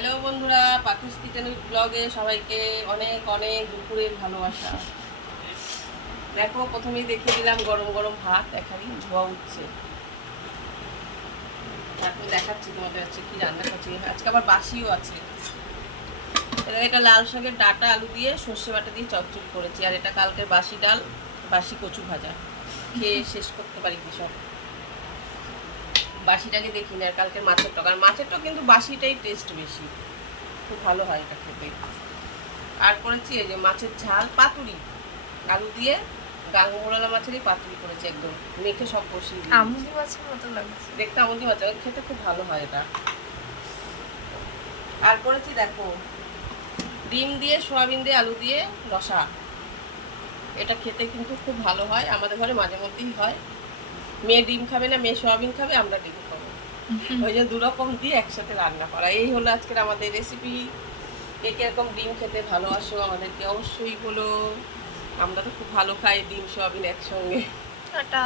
Hello বন্ধুরা, পাতুস kitchen ব্লগে সবাইকে অনেক অনেক দুপুরের ভালোবাসা। দেখো, প্রথমেই দেখিয়ে দিলাম গরম গরম ভাত, এখানে ধোয়া উঠছে। তারপর দেখাচ্ছি তোমাদের হচ্ছে কি রান্না করছি। আজকে আবার বাসিও আছে। এটা লাল শাকের ডাঁটা আলু দিয়ে সর্ষে বাটা দিয়ে চচ্চড়ি করেছি, আর এটা কালকের বাসি ডাল, বাসি কচু ভাজা। খেয়ে শেষ করতে পারি কি সব। বাসিটাকে দেখি না, আর কালকের মাছের টক, আর মাছের টক কিন্তু বাসিটাই টেস্ট বেশি, খুব ভালো হয় এটা খেতে। আর করেছি এই যে মাছের ঝাল পাতুরি, আলু দিয়ে গাঙ্গমোড়ালা মাছেরই পাতুরি করেছি, একদম মেখে সব বসিয়ে দিই। আমুদি মাছের মতো লাগছে দেখতে আমুদি মাছ, খেতে খুব ভালো হয় এটা। আর করেছি দেখো ডিম দিয়ে সোয়াবিন দিয়ে আলু দিয়ে রসা, এটা খেতে কিন্তু খুব ভালো হয়, আমাদের ঘরে মাঝে মধ্যেই হয়। মেয়ে ডিম খাবে না, মেয়ে সোয়াবিন খাবে, আমরা ডিম খাবো, ওই যে দুরকম দিয়ে একসাথে রান্না করা। এই হলো আজকের আমাদের রেসিপি। কে কিরকম ডিম খেতে ভালোবাসো আমাদেরকে অবশ্যই বলো। আমরা তো খুব ভালো খাই ডিম সোয়াবিন একসঙ্গে। টাটা।